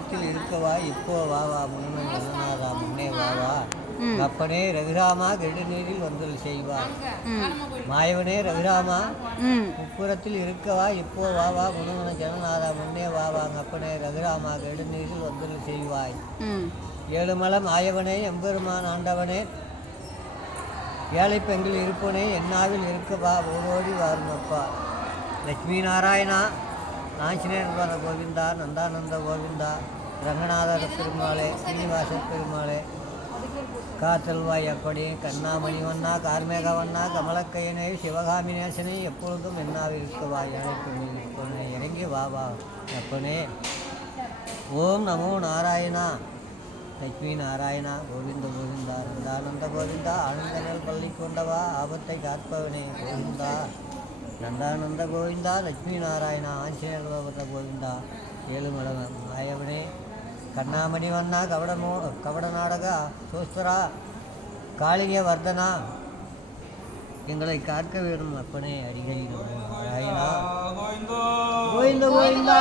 முப்புறத்தில் இருக்கவா இப்போ வாவா முன்ன ஜனநாதா முன்னே வாவா அப்பனே ரகுராமா கெடுநீரில் வந்தல் செய்வாய் மாயவனே ரகுராமா முப்புறத்தில் இருக்கவா இப்போ வாவா முன்ன ஜனநாதா முன்னே வாவா அப்பனே ரகுராமா கெடுநீரில் வந்தல் செய்வாய் ஏழுமலம் ஆயவனே எம்பெருமான் ஆண்டவனே ஏழை பெண்கள் இருப்பனே என்னாவில் இருக்கவா ஓடோடி வாருமப்பா லட்சுமி நாராயணா ஆஞ்சநேயர் கோவிந்தா நந்தானந்த கோவிந்தா ரங்கநாதர பெருமாளே ஸ்ரீனிவாச பெருமாளே காத்தல்வாய் அப்படி கண்ணாமணிவண்ணா கார்மேகவண்ணா கமலக்கையனே சிவகாமினேசனே எப்பொழுதும் என்னாவில் இருக்கவாய் அழைப்பு இருப்பனே இறங்கி வாவா அப்பனே ஓம் நமோ நாராயணா லட்சுமி நாராயணா கோவிந்த கோவிந்தா நந்தானந்த கோவிந்தா ஆனந்தங்கள் பள்ளி கொண்டவா ஆபத்தை காப்பவனே கோவிந்தா நந்தானந்த கோவிந்தா லட்சுமி நாராயணா ஆஞ்சநேயர் கோவிந்தா ஏழுமலம் மாயவனே கண்ணாமணி வண்ணா கபட நாடகா சோஸ்தரா காளிக வர்தனா எங்களை காக்க வேணும் அப்பனே அடிகை நாராயணா கோவிந்த கோவிந்தா